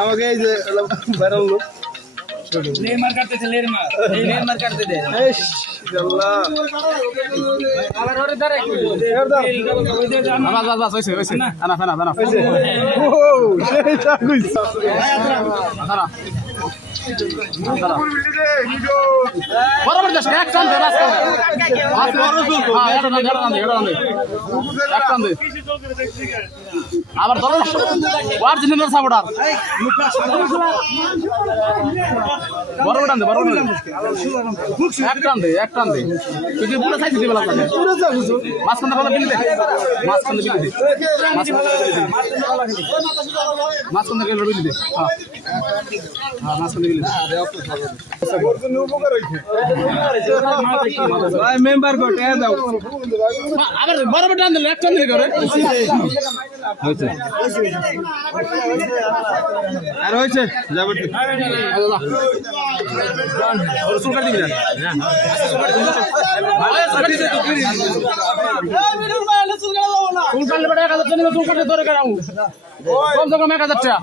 আমাকে এই যে ভাইরাল লোক लेमर करते थे लेमर करते थे अगर और इधर है बस वैसे आना बना बराबर जस्ट एक टान दे बस एक टान दे আবার ধরো অরিজিনাল সাপোর্টার বড় টান দে এক টান দে তুই পুরো সাইজ দিবে লাগবে পুরো সাইজ মাঝখানে ভালো বিলি দে মাঝখানে গেলে বিলি দে হ্যাঁ মাঝখানে গেলে উপকার হইছে ভাই মেম্বার কোটে দাও আবার বড় টান দে এক টান দিলে করে হয়েছে আর হয়েছে যাবে রসুল কাটি দিবেন ফুল কাটলে বড় 1000 টাকা রসুল কাটলে ধরে কাটাও কম থেকে 1000 টাকা